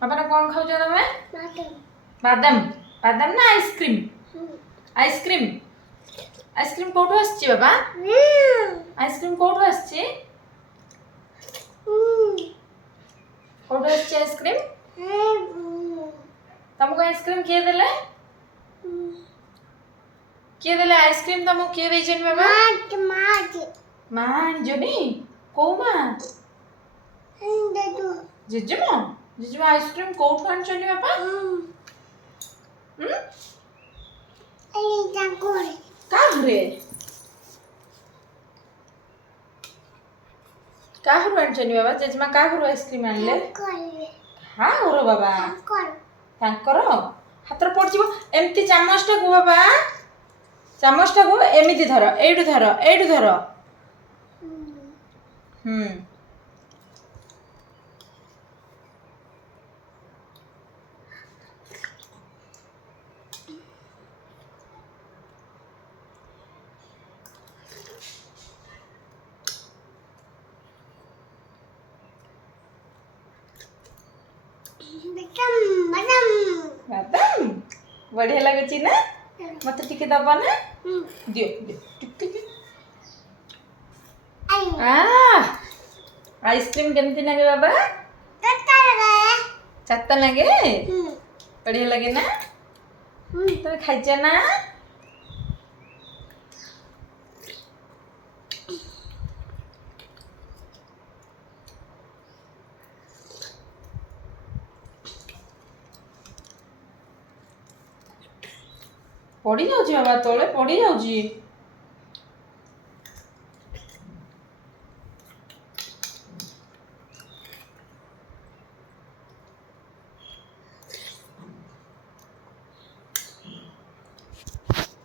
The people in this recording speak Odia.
ବାବା କଣ ଖାଉଛ ତମେ? ବାଦାମ। ବାଦାମ ନା ଆଇସ୍କ୍ରିମ୍? ଆଇସ୍କ୍ରିମ୍। ଆଇସ୍କ୍ରିମ୍ କୋଉଠୁ ଆସିଛି ବାବା? ଆଇସ୍କ୍ରିମ୍ କୋଉଠୁ ଆସିଛି? କୋଉଠୁ ଆସିଛି ଆଇସ୍କ୍ରିମ୍? ତମକୁ ଆଇସ୍କ୍ରିମ୍ କିଏ ଦେଲେ? କିଏ ଦେଲେ ଆଇସ୍କ୍ରିମ୍ ତମକୁ କିଏ ଦେଇଛନ୍ତି ବାବା? ମା ଆଣିଛନ୍ତି? କୋଉ ମା? ଜେଜେମା? ଜେଜେମା ଆଇସ୍କ୍ରିମ୍ କୋଉଠୁ ଆଣିଛନ୍ତି ବାବା? କାହାଘରେ? କାହାଘରୁ ଆଣିଛନ୍ତି ବାବା? ଜେଜେମା କାହାଘରୁ ଆଇସ୍କ୍ରିମ୍ ଆଣିଲେ? କାହାଘର ବାବା? ତାଙ୍କର? ହାତରେ ପଡ଼ିଯିବ। ଏମିତି ଚାମଚଟାକୁ ବାବା, ଚାମଚଟାକୁ ଏମିତି ଧର, ଏଇଠୁ ଧର, ଏଇଠୁ ଧର। ବାଦାମ ବଢିଆ ଲାଗୁଛି ନା? ମତେ ଟିକେ ଦବ ନା? ଦିଅ ଟିକେ। ଆଇସ୍କ୍ରିମ୍ କେମିତି ଲାଗେ ବାବା? ଚାଟ ଲାଗେ? ବଢିଆ ଲାଗେ ନା? ତମେ ଖାଇଛ ନା? ପଡି ଯାଉଛି ବାବା, ତଳେ ପଡି ଯାଉଛି।